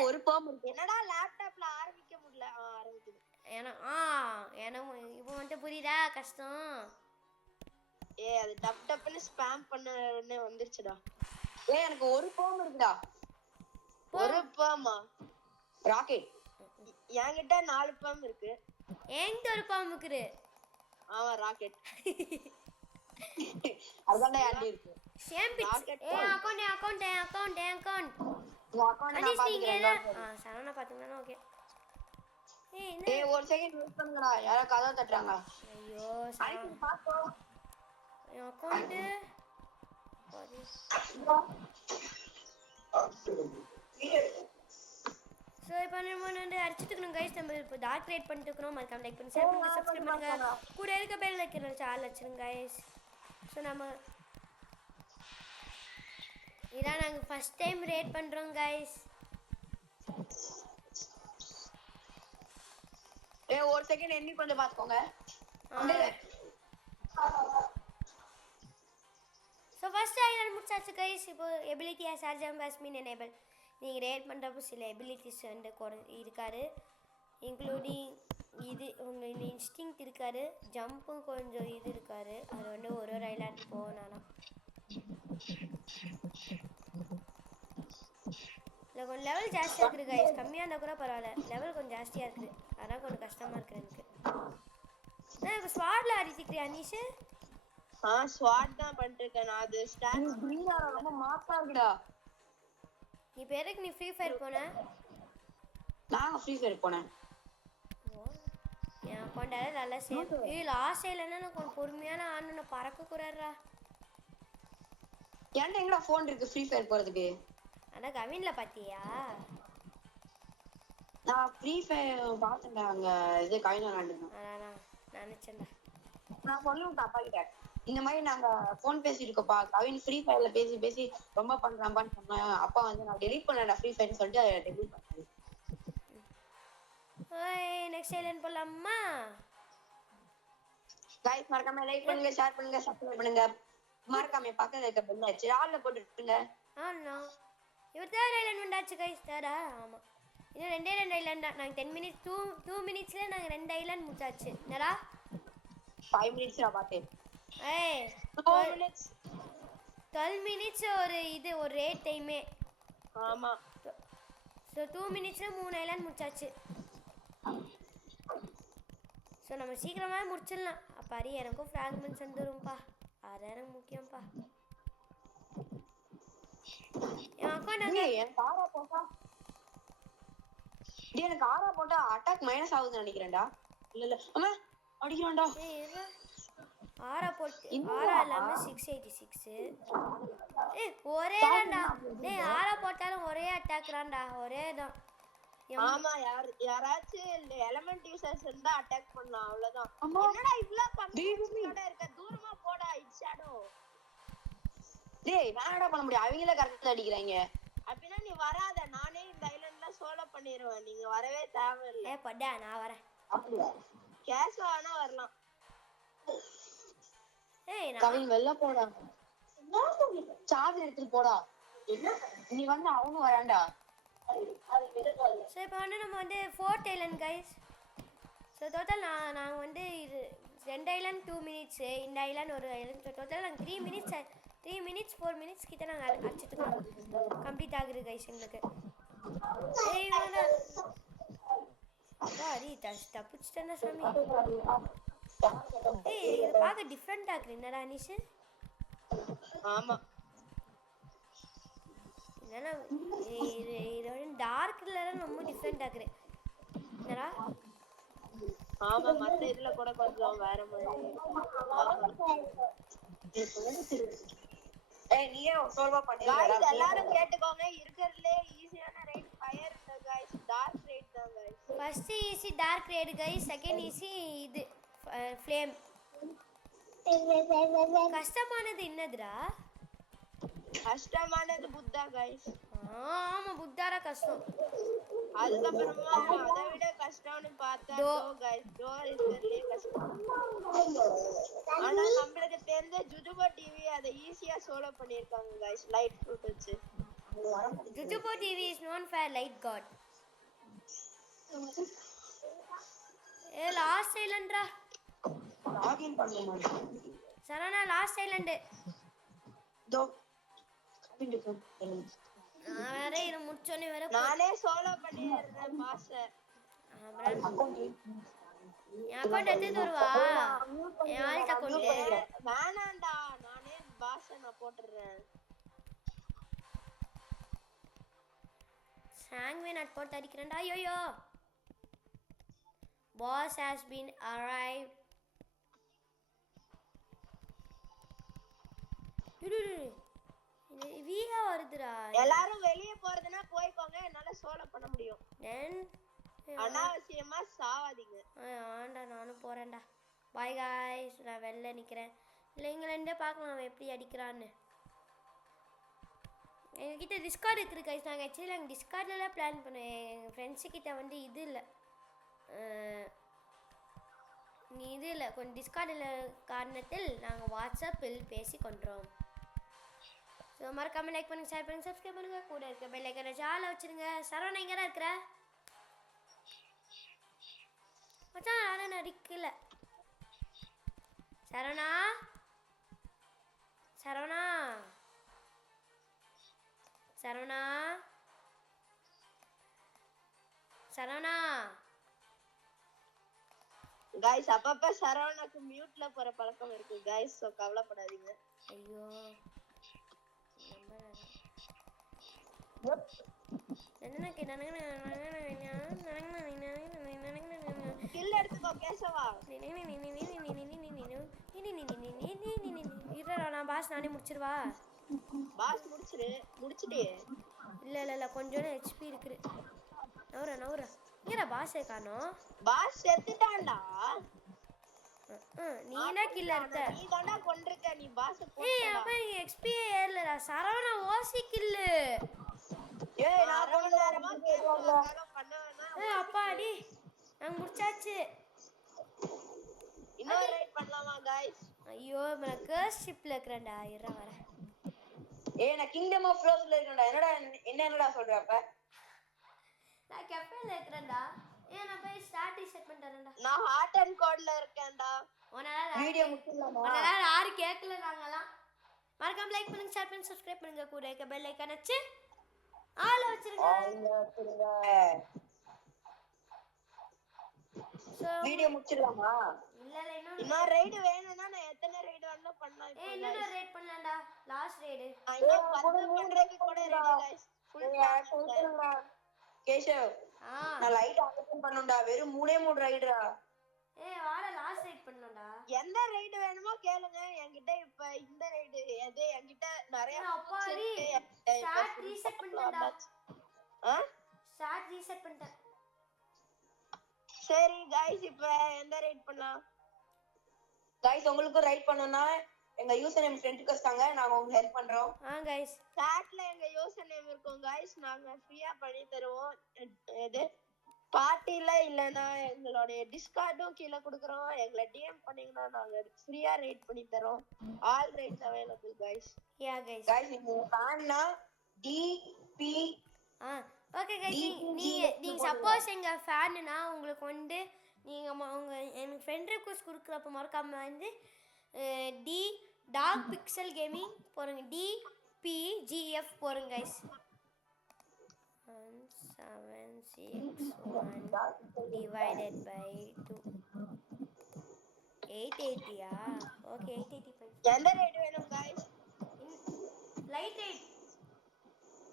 ஒரு பாம் இருக்கு என்னடா லேப்டாப்ல ஆரம்பிக்க முடியல ஆரம்பிக்குது ஏன்னா இப்போ வந்து புரியுதா கஷ்டம் அது டப்னு ஸ்பாம் பண்ணனே வந்துருச்சுடா எனக்கு ஒரு பாம் இருக்குடா ஒரு பாமா ராக்கெட் என்கிட்ட 4 பாம் இருக்கு என்கிட்ட ஒரு பாம் இருக்குது ராக்கெட் அதான்டா யார்டி இருக்கு சேம் பிட்ஸ் அக்கவுண்ட் நான் பாத்துக்கிறேன் சரவணா பாத்துங்கனா ஓகே ஒரு செகண்ட் வெயிட் பண்ணுங்கடா யாரோ கதவை தட்டுறாங்க ஐயோ ஐடி பாத்தோ அக்கவுண்ட் சோ இப்போ நம்ம வந்து அடிச்சிட்டுக்கணும் गाइस நம்ம இப்போ டார்க் ரேட் பண்ணிட்டு இருக்கோம் மறக்காம லைக் பண்ணி ஷேர் பண்ணி சப்ஸ்கிரைப் பண்ணுங்க கூட இருக்க பெல் ஐகானை ஆல் வச்சிருங்க गाइस சோ நம்ம இதான் நாங்க ஃபர்ஸ்ட் டைம் ரேட் பண்றோம் गाइस ஒரு செகண்ட் எண்ணி கொஞ்சம் பாத்துக்கோங்க சோ ஃபர்ஸ்ட் ஐலண்ட் முடிச்சாச்சு गाइस இப்போ ability as arjam has been enabled நீங்க ரேட் பண்றப்ப சில எபிலிட்டிஸ் வந்து இருக்காரு இன்க்ளூடிங் இது உங்க இன்ஸ்டிங்க்ட் இருக்காரு ஜம்பும் கொஞ்சம் இது இருக்காரு அது வந்து ஒரு ஐலாண்ட் போனாலாம் கொஞ்சம் லெவல் ஜாஸ்தியா இருக்கு गाइस கம்மியா இருந்தா கூட பரவாயில்ல லெவல் கொஞ்சம் ஜாஸ்தியா இருக்கு அதான் கொஞ்சம் கஷ்டமா இருக்கு எனக்கு நான் இப்ப ஸ்வாட்ல ஆடிட்டிக்கிறியா அனீஷ் ஸ்வாட் தான் பண்ணிருக்கேன் நான் அது ஸ்டார்ட் கிரீன் ஆரா ரொம்ப மாசா இருக்குடா நீ பேருக்கு நீ ஃப்ரீ ஃபயர் போன நான் ஃப்ரீ ஃபயர் போனேன் என் அக்கௌண்ட்டால நல்லா சேவ் லாஸ்ட் இல்லைன்னா நான் கொஞ்சம் பொறுமையான ஆடணும்னு பறக்க கூடாதுடா என்கிட்ட எங்கடா ஃபோன் இருக்கு ஃப்ரீ ஃபயர் போறதுக்கு அதான் கவின்ல பாத்தியா நான் ஃப்ரீ ஃபயர் பார்த்தேன்டா அங்க இது கவின் விளையாண்டுருந்தேன் அதான் நான் நினைச்சேன்டா நான் சொல்லுவேன் அப்பா கிட்ட இந்த மாதிரி நாங்க ஃபோன் பேசிட்டு இருக்கோம்ப்பா கவின் ஃப்ரீ ஃபயர்ல பேசி ரொம்ப பண்றான்பான்னு சொன்னேன் அப்பா வந்து நான் டெலீட் பண்ணேன்டா ஃப்ரீ ஃபயர்னு சொல்லிட்டு அதை டெலீட் பண்ணேன் நெக்ஸ்ட் ஐலண்ட் போலாமா गाइस மறக்காம லைக் பண்ணுங்க ஷேர் பண்ணுங்க சப்ஸ்கிரைப் பண்ணுங்க மறக்காம பக்கத்துல இருக்க பெல் ஐகானை ஆல்ல போட்டுடுங்க ஆனா இவர் தேர்ட் ஐலண்ட் வந்தாச்சு गाइस தேர்டா ஆமா இன்னும் ரெண்டு ஐலண்ட் தான் நாங்க 10 மினிட்ஸ் 2 மினிட்ஸ்ல நாங்க ரெண்டு ஐலண்ட் முடிச்சாச்சு என்னடா 5 மினிட்ஸ் நான் பார்த்தேன் 2 மினிட்ஸ் 12 மினிட்ஸ் ஒரு ரேட் டைமே ஆமா சோ 2 மினிட்ஸ்ல 3 ஐலண்ட் முடிச்சாச்சு சோ நம்ம சீக்கிரமா முடிச்சிடலாம் அப்பாரி எனக்கும் ஃபிராக்மெண்ட்ஸ் வந்துரும்பா அதான் எனக்கு முக்கியம்ப்பா எனக்கு ஆரா போட்டா அட்டாக் மைனஸ் ஆகுதுன்னு நினைக்கிறேன்டா இல்ல அம்மா அடிக்கிறான்டா ஆரா போட்டு ஆரா எல்லாமே 686 ஒரே தான்டா டேய் ஆரா போட்டாலும் ஒரே அட்டாக்றான்டா ஒரே தான் ஆமா யாராச்சும் எலிமெண்ட் யூசர்ஸ் இருந்தா அட்டாக் பண்ணலாம் அவ்வளவுதான் என்னடா இவ்ளோ பண்றீங்கடா இருக்க தூரமா போடா இட்ஷாடோ டேய் நானடா பண்ண முடியும் அவங்களே கரெக்ட்டா அடிக்குறாங்க அப்படினா நீ வராத நானே இந்த ஐலண்ட்ல சோலோ பண்ணிடுவேன் நீங்க வரவே தேவையில்லை படா நான் வரேன் அப்படியே கேஸ் வானா வரலாம் கவின் வெல்ல போடா சார்ஜ் எடுத்துட்டு போடா நீ வந்து அவனும் வரான்டா சோ இப்போ வந்து நம்ம வந்து 4th Island guys so total நாங்க வந்து இது ரெண்டு ஐலண்ட் 2 மினிட்ஸ் இந்த ஐலண்ட் ஒரு ஐலண்ட் டோட்டல் நாங்க 3 மினிட்ஸ் 4 மினிட்ஸ் கிட்ட நாங்க அடிச்சிட்டோம் கம்ப்ளீட் ஆகுது गाइस எங்களுக்கு ஏய் வாடா வாடி தப்பிச்சிட்டேனா சாமி ஏய் இது பாக்க டிஃபரண்டா இருக்கு என்னடா அனிஷ் ஆமா என்னன்னா இது டார்க்ல ரொம்ப டிஃபரண்டா இருக்கு என்னடா ஆமா மத்த இதுல கூட கொஞ்சம் வேற மாதிரி ஏய் நீயே சோல்வா गाइस பண்ணிடலாம் எல்லாரும் கேட்டுக்கோங்க இருக்கறதுல ஈஸியான ரைட் ஃபயர் இல்ல गाइस டார்க் ரைட் தான் guys first easy dark ride guys second easy இது ஃப்ளேம் கஷ்டமானது என்னதுடா கஷ்டமானது புத்தா गाइस ஆமா புத்தாரா கஷ்டம் அதுக்கப்புறமா அதை விட கஷ்டம்னு பார்த்தா गाइस டோர் இருக்கறதுல கஷ்டம் ஆனா நம்மளுக்கு தெரிஞ்ச ஜுஜுபோ டிவி அதை ஈஸியா சோலோ பண்ணிருக்காங்க गाइस லைட் ஃப்ரூட் வச்சு ஜுஜுபோ TV is known for light god a lost ஐலண்ட்ரா லாகின் பண்ணுமா சரணா லாஸ்ட் ஐலண்ட் தோ கண்டிப்பா நான் வேற இது முடிச்சோனே வேற நானே சோலோ பண்ணிடுறேன் பாஸ் அக்கவுண்ட் என் அக்கௌண்ட் எடுத்து வருவா என் ஆல்ட் அக்கௌண்ட் வேணாண்டா நானே பாஸ் நான் போட்டுறேன் சாங்வே நட் போட்டு அடிக்கிறேன்டா ஐயோ boss has been arrived Vega வருதுடா எல்லாரும் வெளிய போறதுனா போய்க்கோங்க என்னால சோலோ பண்ண முடியும் then அனாவசியமா சாவாதீங்க ஆண்டா நானும் போறேன்டா பாய் guys நான் வெளில நிக்கிறேன் இல்லை இங்க ரெண்டே பார்க்கலாம் அவன் எப்படி அடிக்கிறான்னு எங்ககிட்ட டிஸ்கார்ட் இருக்குது கைஸ் நாங்கள் ஆக்சுவலி நாங்கள் டிஸ்கார்ட்லலாம் பிளான் பண்ணுவோம் எங்கள் ஃப்ரெண்ட்ஸுக்கிட்ட வந்து இது இல்லை நீ இது இல்லை கொஞ்சம் டிஸ்கார்டில் காரணத்தில் நாங்கள் வாட்ஸ்அப்பில் பேசி கொண்டோம் ஸோ மறக்காமல் லைக் பண்ணுங்கள் ஷேர் பண்ணுங்கள் சப்ஸ்கிரைப் பண்ணுங்கள் கூட இருக்க பெல் ஐக்கனை ஜாலியாக வச்சுருங்க சரவணா எங்கே தான் இருக்கிற மச்சான் நானும் நடிக்கல சரவணா சரவணா சரவணா சரவணா गाइस அப்பப்ப சரவணாக்கு மியூட்ல போற பழக்கம் இருக்கு गाइस சோ கவலைப்படாதீங்க ஐயோ கில் எடுத்துக்கோ கேசவா இருடா நான் பாஸ் நானே முடிச்சிருவா பாஸ் முடிச்சிட்டே இல்ல கொஞ்சம் ஹெச்பி இருக்குது நவுற ஏடா பாஸே காணோம் பாஸ் செத்துட்டான்டா நீ என்ன கில்ல இருக்க நீ தான்டா கொன்றிருக்க நீ பாஸ் ஏய் அப்ப நீ எக்ஸ்பி ஏறலடா சரவணா ஓசி கில் ஏய் நான் ரொம்ப நேரமா பண்ணவேனா ஏய் அப்பாடி நான் முடிச்சாச்சு இன்னொரு ரைட் பண்ணலாமா गाइस ஐயோ நான் கர்ஸ் ஷிப்ல இருக்கறேன்டா இறா வர ஏய் நான் கிங்டம் ஆஃப் ஃப்ளோஸ்ல இருக்கேன்டா என்னடா சொல்ற அப்ப நான் கேஃபேல இருக்கறேன்டா நான் போய் ஸ்டார்ட் ரீசெட் பண்ணிட்டேன்டா நான் ஹார்ட் அண்ட் கோட்ல இருக்கேன்டா வீடியோ முடிச்சலாமா உன்னால யாரு கேக்கல நாங்கலாம் மறக்காம லைக் பண்ணுங்க ஷேர் பண்ணுங்க சப்ஸ்கிரைப் பண்ணுங்க கூட இருக்க பெல் ஐகான் அடிச்சு ஆல் வச்சிருங்க சோ வீடியோ முடிச்சலாமா இல்ல இன்னொரு ரைட் வேணும்னா நான் எத்தனை ரைட் வேணாலும் பண்ணலாம் இப்போ இன்னொரு ரேட் பண்ணலாம்டா லாஸ்ட் ரேட் இன்னும் 10 பண்றதுக்கு கூட ரெடி गाइस ஃபுல் கேஷவ் நான் லைட் ஆன் பண்ணனும்டா வெறும் 3 ரைடரா வாடா லாஸ்ட் ரைட் பண்ணனும்டா எந்த ரைட் வேணுமோ கேளுங்க என்கிட்ட இப்ப இந்த ரைட் எது என்கிட்ட நிறைய அப்பாடி ஸ்டார்ட் ரீசெட் பண்ணிட்டேன்டா ஸ்டார்ட் ரீசெட் பண்ணிட்டேன் சரி गाइस இப்போ எந்த ரைட் பண்ணலாம் गाइस உங்களுக்கு ரைட் பண்ணனும்னா எங்க யூசர் நேம் ஃப்ரெண்ட் ரிக்வெஸ்ட்ங்க நாங்க உங்களுக்கு ஹெல்ப் பண்றோம் गाइस சாட்ல எங்க யூசர் நேம் இருக்கும் गाइस நாங்க ஃப்ரீயா பண்ணி தருவோம் இது பார்ட்டில இல்லனா எங்களோட டிஸ்கார்டும் கீழ கொடுக்கறோம் எங்களை டிஎம் பண்ணீங்கனா நாங்க ஃப்ரீயா ரேட் பண்ணி தரோம் all rates available guys guys நீங்க ஃபேன்னா டிபி ஓகே गाइस நீங்க சப்போஸ் எங்க ஃபேன்னா உங்களுக்கு வந்து நீங்க உங்க எனக்கு ஃப்ரெண்ட் ரிக்வெஸ்ட் கொடுக்கறப்ப மறக்காம வந்து டி டார்க் பிக்சல் கேமிங் போறங்க DPGF போறங்க गाइस 1761 divided by 2 880 ஓகே 885 எந்த ரேட் வேணும் गाइस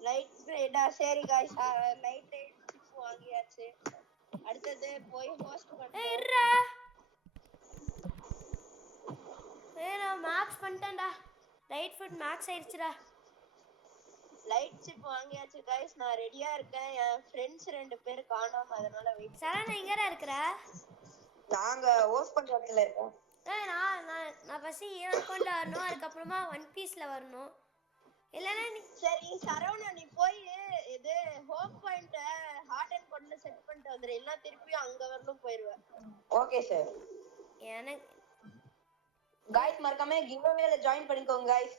லைட் ரேட்டா சரி गाइस லைட் ரேட் வாங்கியாச்சு அடுத்து போய் ஹோஸ்ட் பண்ணு நான் மார்க்ஸ் பண்ணிட்டேன்டா லைட் ஃபுட் மேக்ஸ் ஆயிடுச்சுடா. லைட் சிப் வாங்கியாச்சு गाइस. நான் ரெடியா இருக்கேன். என் ஃப்ரெண்ட்ஸ் 2 பேர் காணோம், அதனால வெயிட். சரணா எங்கடா இருக்கிற? நாங்க ஹோஸ்ட் பண்ற இடத்துல இருக்கோம். நான் நான் நான் ஃபஸ்ட்டு என் அக்கௌண்ட்டில் வரணும், அதுக்கப்புறமா ஒன் பீஸில் வரணும். இல்லைன்னா நீ சரி சரவணா, நீ போய் இது ஹோம் பாயிண்ட ஹார்ட் அண்ட் கோட்ல செட் பண்ணிட்டு வந்துரு. இல்ல திருப்பியும் அங்க வரணும் போயிருவேன். Okay sir. எனக்கு गाइस மறக்காம கிவ் அவேல ஜாயின் பண்ணிக்கோங்க गाइस.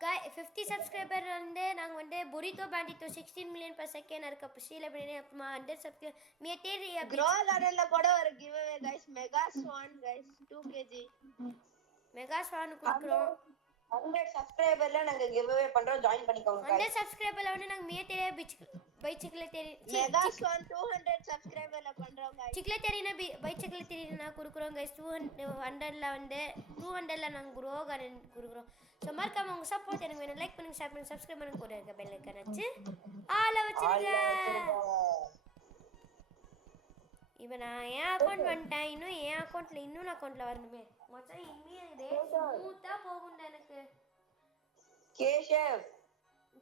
50 சப்ஸ்கிரைபர் வந்து நாங்கள் வந்து புரிட்டோ பேண்டிட்டோ 16 மில்லியன் per செகண்ட் இருக்க புஷியில் பண்ணி அப்புறமா 100 சப்ஸ்கிரைப் மேட்டேரி க்ரோ லாடன்ல கூட ஒரு give away guys. Mega Swan guys 2 kg mega Swan கொடுக்குறோம். 100 சப்ஸ்கிரைபர்ல நாங்க கிவ் அவே பண்றோம், ஜாயின் பண்ணிக்கோங்க 100 गाइस. சப்ஸ்கிரைபர்ல வந்து நாங்கள் மேட்டேரியா பைச்சிக்கில் மெகா ஸ்வான் 200 சப்ஸ்கிரைபர்ல பண்றோம் गाइस. சிக்கில் தெரியுனா பைச்சிக்கில் தெரியுனா கொடுக்குறோம் கைஸ். 200ல வந்து 200ல நாங்கள் க்ரோ கார்டன் கொடுக்குறோம். ஸோ மறக்காம உங்கள் சப்போர்ட் எனக்கு வேணும். லைக் பண்ணுங்க, ஷேர் பண்ணுங்க, சப்ஸ்கிரைப் பண்ணுங்க, கூட இருக்க பெல் ஐக்கான் வச்சு ஆள வச்சிருங்க. இப்போ நான் என் அக்கௌண்ட் வந்துட்டேன். இன்னும் என் அக்கௌண்ட்ல இன்னொரு அக்கௌண்ட்ல வரணுமே. மொத்தம் இனிமே இதே ஸ்மூத்தாக போகும்டா எனக்கு. கேஷவ்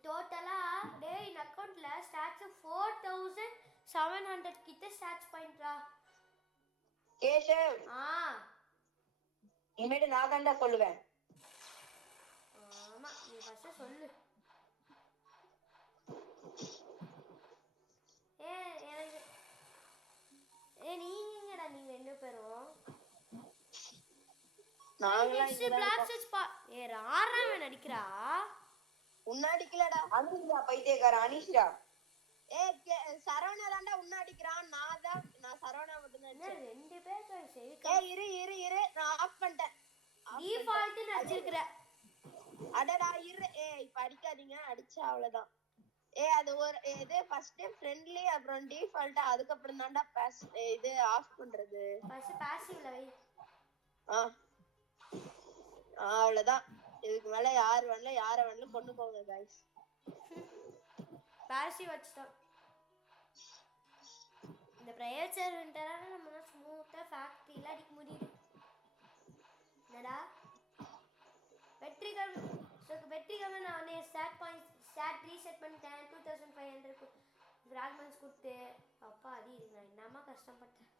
டோட்டலா டேய் இந்த அக்கௌண்ட்ல ஸ்டாட்ஸ் 4700 கிட்ட ஸ்டாட்ஸ் பாயிண்ட்ரா. கேஷவ் இனிமேட்டு நான் தான்டா சொல்லுவேன். ஆமா நீ ஃபர்ஸ்ட் சொல்லு. எனக்கு நீங்கடா நீங்க ரெண்டு பேரும் நாங்களா நெக்ஸ்ட் பிளாக் ஸ்விட்ச் ராராவே நடிக்கிறா. உன்னாடிக்கலடா அனிஷ்டா பைத்தியக்கார அனிஷ்டா. சரவணா தான்டா உன்னாடிக்கிறான். நான் சரவணா மட்டும் தான். ரெண்டு பேர் சரி. இரு நான் ஆஃப் பண்ணிட்டேன். டிஃபால்ட் நடிச்சிருக்கற. அடடா இரு. இப்ப அடிக்காதீங்க, அடிச்சா அவ்வளவுதான். அது ஒரு இது ஃபர்ஸ்ட் ஃப்ரெண்ட்லி, அப்புறம் டிஃபால்ட், அதுக்கு அப்புறம் தான்டா இது ஆஃப் பண்றது. ஃபர்ஸ்ட் பாசிவ்ல வை. அவ்வளவுதான். இதுக்கு மேல யார் வேணாலும் கொண்டுக்கோங்க गाइस. பாசிவ் வச்சிட்டோம். இந்த பிரைவேட் சர்வர்ன்றால நம்ம ஸ்மூத்தா ஃபேக்டரியில அடிக்க முடியுது. என்னடா வெற்றிகரமா நான் வந்து ஸ்டாட் ரீசெட் பண்ணிட்டேன். 2500 ஃபிராக்மெண்ட்ஸ் கொடுத்து அப்பா அடி நான் என்னமா கஷ்டப்பட்டேன்.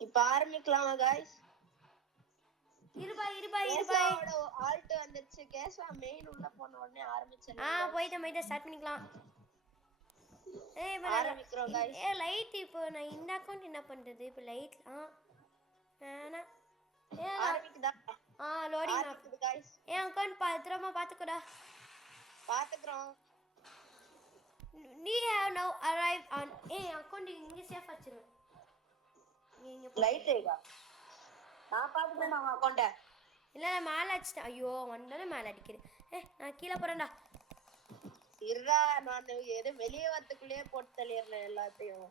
இப்ப ஆரம்பிக்கலாமா गाइस? இருபா ஆல்ட் வந்துருச்சு. கேஸ்வா மெயின் உள்ள போன உடனே ஆரம்பிச்சேன். போய்தான் ஸ்டார்ட் பண்ணிக்கலாம். ஆரம்பிக்கிறோம் गाइस. லைட் இப்போ நான் இந்த அக்கவுண்ட் என்ன பண்றது? இப்போ லைட் வேணா ஆரம்பிக்குதா? லோடிங் ஆரம்பிக்குது गाइस. அக்கவுண்ட் பத்திரமா பாத்துக்கடா. பாத்துக்கறோம். We have now arrived on account இங்க சேஃப் வச்சிரு. நீங்க லைட் ஏகா நான் பாத்துட்டேன் நான் அக்கவுண்ட. இல்ல நான் மேல அடிச்சிட்டேன். ஐயோ வந்தனே மேல அடிக்கிறேன். நான் கீழ போறேன்டா. இருடா நான் ஏதோ வெளிய வரதுக்குள்ளே போட்டு தள்ளிறேன் எல்லாத்தையும்.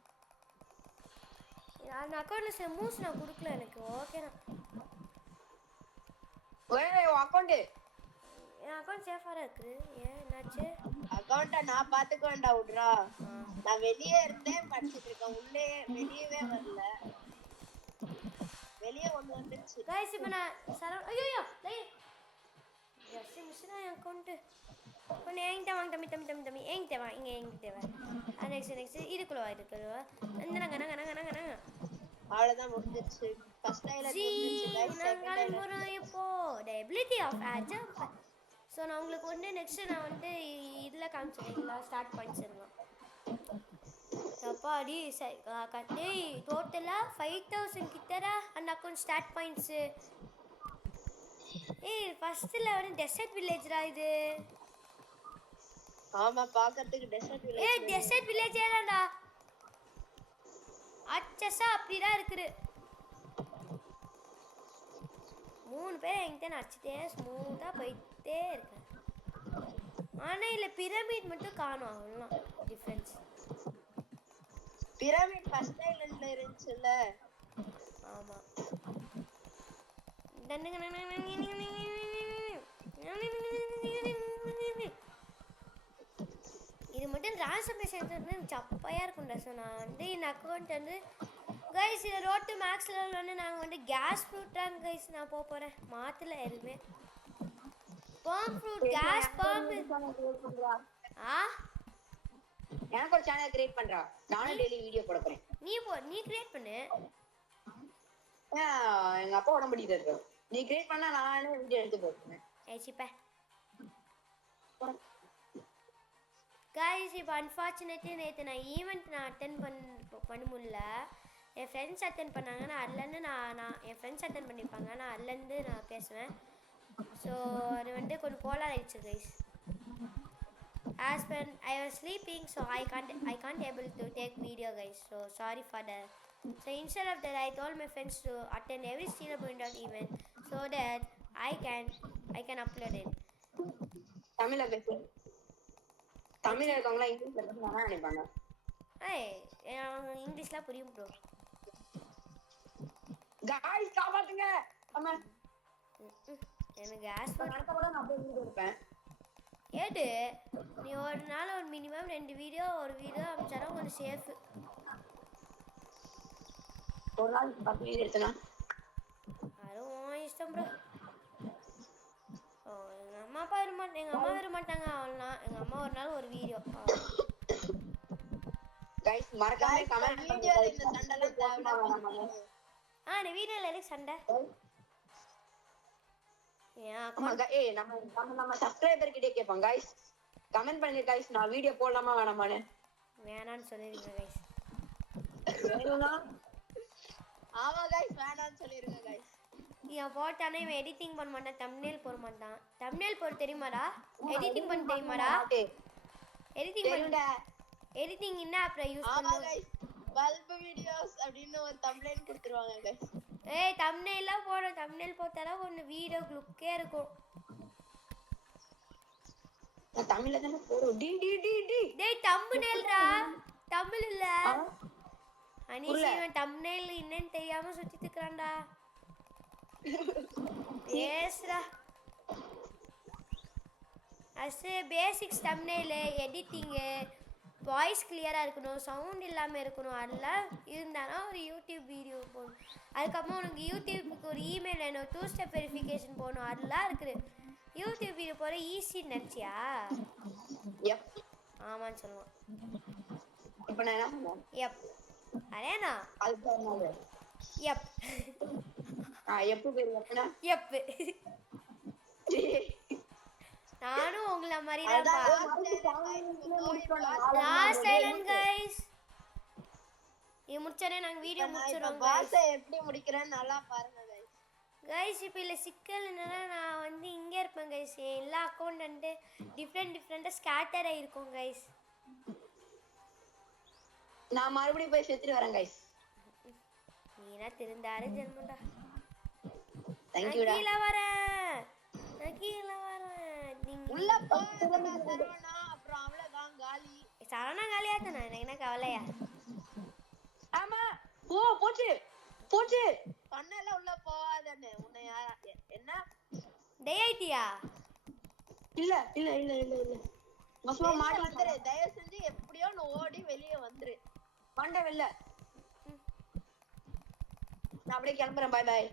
நான் அக்கவுண்ட்ல மூஸ் நான் கொடுக்கல எனக்கு. ஓகேடா. அக்கவுண்ட் என் அக்கவுண்ட் சேஃபா இருக்கு. என்னாச்சு? அக்கவுண்ட நான் பாத்துக்கவேண்டா விடுறா. நான் வெளியே இருந்தேன் படிச்சிட்டு இருக்கேன். உள்ளே வெளியவே வரல. வெளியே ஒண்ணு வந்துருச்சு गाइस. இப்போ நான் ஐயோ ஜஸ்ட் மிஸ்டா என் அக்கவுண்ட். ஒண்ணு என்கிட்ட வாங்க தம்பி என்கிட்ட வா. என்கிட்ட வா. நெக்ஸ்ட் இதுக்குள்ள நங்க அவ்வளவுதான் முடிஞ்சிருச்சு. ஃபர்ஸ்ட் ஹைலைட் முடிஞ்சிருச்சு गाइस. செகண்ட் ஹைலைட் இப்போ the ability of air jump. So நான் உங்களுக்கு வந்து நெக்ஸ்ட் நான் வந்து இதில் காமிச்சிருக்கீங்களா ஸ்டார்ட் பண்ணிச்சிருந்தோம். அப்பாடி டேய் டோட்டலாக 5000 கிட்டடா அந்த அக்கௌண்ட் ஸ்டார்ட் பாயிண்ட்ஸு. ஃபர்ஸ்ட்டில் வந்து டெசர்ட் வில்லேஜ்ரா இது. ஆமா பாக்கிறதுக்கு டெசர்ட் வில்லேஜ். டெசர்ட் வில்லேஜ் ஏறாடா. அச்சசா அப்படிதான் இருக்குது. 3 பேர் என்கிட்ட நடிச்சிட்டே ஸ்மூத்தா போயிட்டே இருக்கேன். ஆனா இல்ல பிரமிட் மட்டும் காணோம். அவ்வளவுதான் டிஃபரன்ஸ். பிரமிட் ஃபர்ஸ்ட் ஐலண்ட்ல இருந்துச்சுல. ஆமா. இது மட்டும் டிரான்ஸ்ஃபர்மேஷன் சப்பையா இருக்கும்டா. ஸோ நான் வந்து இந்த அக்கௌண்ட் வந்து கைஸ் இது ரோட் டு மேக்ஸ் லெவல் வந்து நாங்கள் வந்து கேஸ் ஃப்ரூட்டான் கைஸ் நான் போகிறேன். மாற்றல எதுவுமே. பாம் ஃப்ரூட் கேஸ் பாம் ஆ எனக்கு ஒரு சேனல் கிரியேட் பண்றா. நானும் டெய்லி வீடியோ போட போறேன். நீ கிரியேட் பண்ணு. எங்க அப்பா உடம்பு முடியுது இருக்கு. நீ கிரியேட் பண்ணா நானே வீடியோ எடுத்து போடுறேன். ஏச்சிப்பா கைஸ் இப்போ அன்ஃபார்ச்சுனேட்லி நேற்று நான் ஈவெண்ட் அட்டன் பண்ண முடியல. என் ஃப்ரெண்ட்ஸ் அட்டன் பண்ணாங்க. நான் அதுலேருந்து நான் என் ஃப்ரெண்ட்ஸ் அட்டன் பண்ணியிருப்பாங்க. நான் அதுலேருந்து நான் பேசுவேன். ஸோ அது வந்து கொஞ்சம் கோலாக ஆயிடுச்சு guys. As when I was sleeping, so I can't able to take video guys. So sorry for that. So instead of that, I told my friends to attend every Steel Point out event so that I can upload it. தமிழ்ல பேசு. தமிழ்ல இருக்கவங்களா இங்கிலீஷ்ல பேசணும்னா நினைப்பாங்க. இங்கிலீஷ்லாம் புரியும் ப்ரோ. காய்ஸ் காப்பாத்துங்க. அம்மா எனக்கு ஆஸ் கூட நான் போய் வீடியோ எடுப்பேன். ஏடு நீ ஒரு நாள் ஒரு மினிமம் 2 வீடியோ அனுப்பிச்சாலும் கொஞ்சம் சேஃப். ஒரு நாள் 10 வீடியோ எடுத்தனா அதுவும் இஷ்டம் ப்ரோ. எங்க அம்மா வர மாட்டாங்க. அவ்வளோதான். எங்க அம்மா ஒரு நாள் ஒரு வீடியோ. गाइस மறக்காம கமெண்ட் வீடியோல இந்த சண்டைலாம் தேவையில்லாம. இந்த வீடியோல எதுக்கு சண்டை? நம்ம சப்ஸ்கிரைபர் கிட்டே கேட்போம் गाइस. கமெண்ட் பண்ணுங்க गाइस. நான் வீடியோ போடலாமா வேணாமான்னு. வேணான்னு சொல்லிருங்க गाइस. வேணும்னா ஆமா गाइस வேணான்னு சொல்லிருங்க गाइस. இவன் போட்டானே இவன் எடிட்டிங் பண்ண மாட்டான். தம்ப்நெயில் போட மாட்டான். தம்ப்நெயில் போட தெரியுமாடா? எடிட்டிங் பண்ண தெரியுமாடா? எடிட்டிங் என்ன ஆப்ல யூஸ் பண்ணுவ? गाइस பல்ப் வீடியோஸ் அப்படினு ஒரு தம்ப்நெயில் கொடுத்துருவாங்க गाइस. தம்ப்நெயிலாம் போட தம்ப்நெயில் போட்டால ஒன்னு வீடியோ லுக்கே இருக்கும். நான் தமிழ்ல தான போறோம். டி டி டி டி டேய் தம்ப்நெயில்டா. தமிழ் இல்ல. அனிஷிவன் தம்ப்நெயில் என்னன்னு தெரியாம சுத்திட்டு இருக்கான்டா. பேஸ்ரா. அசே பேசிக்ஸ் தம்ப்நெயில் எடிட்டிங் வாய்ஸ் கிளியரா இருக்கணும், சவுண்ட் இல்லாம இருக்கணும். அதெல்லாம் இருந்தானா ஒரு யூடியூப் வீடியோ போடணும். அதுக்கப்புறம் உனக்கு யூடியூபுக்கு ஒரு இமெயில் வேணும், 2 ஸ்டெப் வெரிஃபிகேஷன் போகணும். அதெல்லாம் இருக்குது. யூடியூப் வீடியோ போட ஈஸின்னு நினச்சியா? எப் ஆமான்னு சொல்லுவான். இப்போ நான் என்ன பண்ணுவேன்? எப் அதேனா அதுக்கு எப் எப்போ பேர் எப்பனா எப் நானும் உங்கள மாதிரி தான். Last silent guys. இது முடிச்சனே நாங்க வீடியோ முடிச்சிரோம் गाइस. பாஸ் எப்படி முடிக்கறேன்னு நல்லா பாருங்க गाइस. गाइस இப்போ இல்ல சிக்கல் என்னன்னா நான் வந்து இங்க இருப்பேன் गाइस. எல்லா அக்கவுண்ட் வந்து டிஃபரண்டா ஸ்கேட்டர் ஆகி இருக்கும் गाइस. நான் மறுபடியும் போய் செத்துட்டு வரேன் गाइस. நீனா திருந்தாரு ஜென்மடா. थैंक यू டா. கீழ வரேன். நீங்க உள்ள போறதுல சரவணா அப்புறம் அவ்வளவுதான் காலி. சரவணா காலியா தானே? எனக்கு என்ன கவலையா? ஆமா போச்சு கண்ணல உள்ள போவாதன்னு உன்னை என்ன டேய்டியா? இல்ல மசுமா மாட்டி வந்துரு. தயவு செஞ்சு எப்படியோ ஓடி வெளிய வந்துரு. மண்டை வெல்ல. நான் அப்படியே கிளம்புறேன். Bye bye.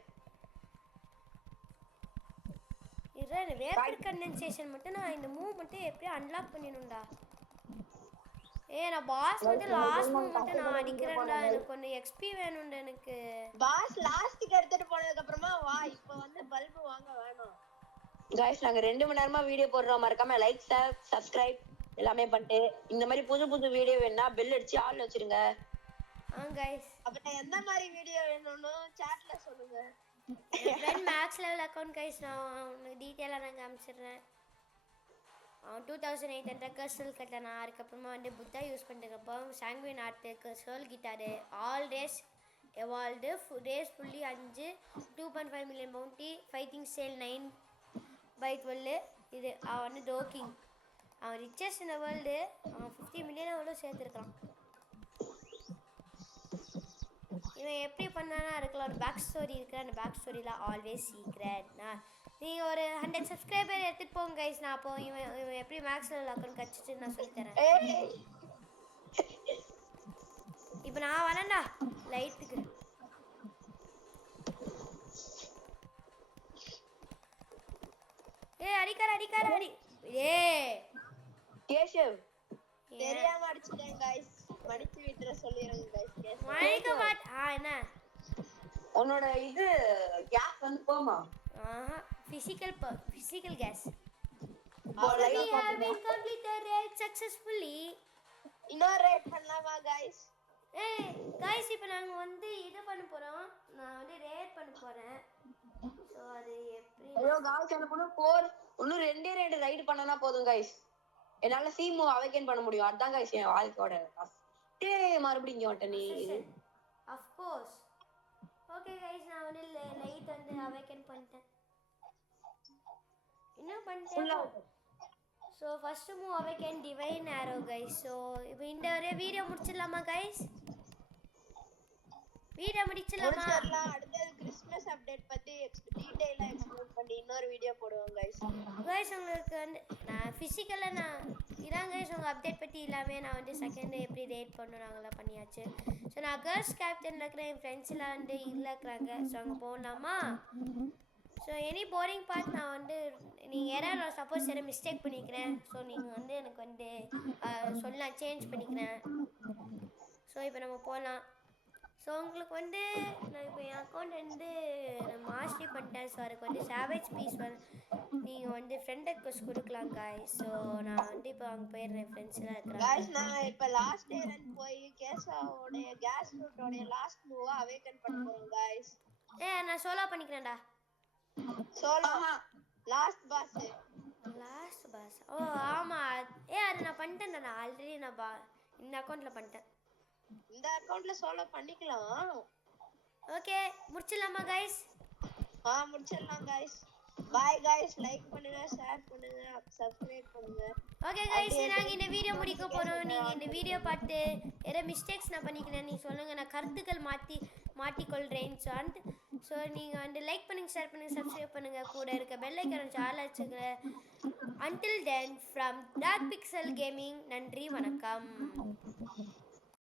இந்த வேப்பர் கண்டென்சேஷன் மட்டும் நான் இந்த மூவ் மட்டும் எப்படியும் அன்லாக் பண்ணிடணும்டா. நான் பாஸ் மட்டும் லாஸ்ட் மூவ் மட்டும் நான் அடிக்கிறேன்டா. எனக்கு கொஞ்சம் எக்ஸ்பி வேணும்டா. எனக்கு பாஸ் லாஸ்ட்க்கு எடுத்துட்டு போனதுக்கு அப்புறமா வா. இப்போ வந்து பல்ப் வாங்க வேணும். गाइस நாங்க 2 மணி நேரமா வீடியோ போடுறோம். மறக்காம லைக் சப்ஸ்கிரைப் எல்லாமே பண்ணிட்டு இந்த மாதிரி புது வீடியோ வேணும்னா பெல் அடிச்சு ஆல்ல வச்சிருங்க. गाइस அப்ப எந்த மாதிரி வீடியோ வேணும்னு சாட்ல சொல்லுங்க. Friend maths level account guys நான் உங்களுக்கு டீடைலா நான் காமிச்சிடுறேன். 2800 கர்சல் கட்டனா. அதுக்கப்புறமா வந்து புத்தா யூஸ் பண்ணிருக்கப்போ sanguine art soul guitar all race evolved race fully 5 2.5 million bounty fighting சேல் 9/12. இது அவன் வந்து டோக்கிங். அவன் ரிச்சஸ்ட் இந்த வேர்ல்டு. அவன் 50 மில்லியன் அவ்வளோ சேர்த்துருக்கான். இவன் எப்படி பண்ணானா இருக்கலாம். ஒரு பேக் ஸ்டோரி இருக்குது. அந்த பேக் ஸ்டோரியில் ஆல்வேஸ் சீக்ரெட். நீங்கள் ஒரு 100 சப்ஸ்கிரைபர் எடுத்துகிட்டு போங்க கைஸ். நான் அப்போ இவன் எப்படி மேக்ஸ் லெவல் அக்கௌண்ட் கச்சிட்டு நான் சொல்லித்தரேன். இப்போ நான் வரேன்டா லைட்டுக்கு. அடிக்காரா அடிக்கார அடி ஏய் கேஷவ் தெரியாம அடிச்சிட்டேன் கைஸ் மன்னிச்சு விட்டுற சொல்லிருங்க கைஸ் மழைக்க என்ன உன்னோட இது கேஸ் வந்து போமா physical gas live we have been completed it successfully இன்னொரு ரேட் பண்ணலாமா கைஸ் ஏய் गाइस இப்போ நாங்க வந்து இது பண்ண போறோம் நான் வந்து ரேட் பண்ண போறேன் சோ அது எப்படி ஐயோ गाइस எனக்கு இன்னும் ரெண்டு ரைட் பண்ணனா போதும் गाइस என்னால சீமு அவேக்கன் பண்ண முடியும் அதான் गाइस என் வாழ்க்கையோட மறுபடியும் இங்க வந்துட்ட நீ of course okay guys நான் வந்து லைட் வந்து அவேக்கன் பண்ணிட்டேன் என்ன பண்ணிட்டேன் so first move awaken divine arrow guys so இப்போ இந்த ஒரே வீடியோ முடிச்சிடலாமா guys வீடியோ முடிச்சிடலாமா அடுத்து கிறிஸ்மஸ் அப்டேட் பத்தி டீடைலா எக்ஸ்பிளைன் பண்ணி இன்னொரு வீடியோ போடுவோம் गाइस உங்களுக்கு வந்து நான் பிசிக்கலா நான் இதான் गाइस உங்க அப்டேட் பத்தி எல்லாமே நான் வந்து செகண்ட் எப்படி ரேட் பண்ணனும் நாங்கலாம் பண்ணியாச்சு சோ நான் கர்ஸ் கேப்டன்ல இருக்கிற என் ஃப்ரெண்ட்ஸ் எல்லாம் வந்து இல்லக்கறாங்க சோ அங்க போலாமா சோ எனி போரிங் பார்ட் நான் வந்து நீங்க யாராவது சப்போஸ் ஏதாவது மிஸ்டேக் பண்ணிக்கிறேன் சோ நீங்க வந்து எனக்கு வந்து சொல்லலாம் சேஞ்ச் பண்ணிக்கிறேன் சோ இப்போ நம்ம போலாம் ஸோ உங்களுக்கு வந்து நான் இப்போ என் அக்கௌண்ட் வந்து நான் மாஸ்டரி பண்ணிட்டேன் ஸோ அதுக்கு வந்து சேவேஜ் பீஸ் வந்து நீங்கள் வந்து ஃப்ரெண்ட் ரெக்வஸ்ட் கொடுக்கலாம் guys ஸோ நான் வந்து இப்போ அங்கே போயிடுறேன் ஃப்ரெண்ட்ஸ்லாம் இருக்கிறாங்க गाइस நான் இப்போ லாஸ்ட் டே ரன் போய் கேஸோட கேஸ் ரூட்டோட லாஸ்ட் மூவா அவேக்கன் பண்ண போறோம் गाइस நான் சோலோ பண்ணிக்கிறேன்டா சோலோ லாஸ்ட் பாஸ் ஓ ஆமாம் அது நான் பண்ணிட்டேன்டா நான் ஆல்ரெடி நான் இந்த அக்கௌண்ட்டில் பண்ணிட்டேன் இந்த அக்கவுண்ட்ல சோலோ பண்ணிக்கலாம் ஓகே முடிச்சிடலாமா guys முடிச்சிடலாம் गाइस பை गाइस லைக் பண்ணுங்க ஷேர் பண்ணுங்க சப்ஸ்கிரைப் பண்ணுங்க ஓகே गाइस நாங்க இந்த வீடியோ முடிக்க போறோம் நீங்க இந்த வீடியோ பார்த்து ஏதாவது மிஸ்டேக்ஸ் நான் பண்ணிக்கிறேன் நீங்க சொல்லுங்க நான் கருத்துக்கள் மாத்திக்கொள்றேன் ஸோ நீங்க வந்து லைக் பண்ணுங்க ஷேர் பண்ணுங்க சப்ஸ்கிரைப் பண்ணுங்க கூட இருக்க பெல் ஐகானை ஆல் வச்சுங்க until then from Dark Pixel Gaming நன்றி வணக்கம்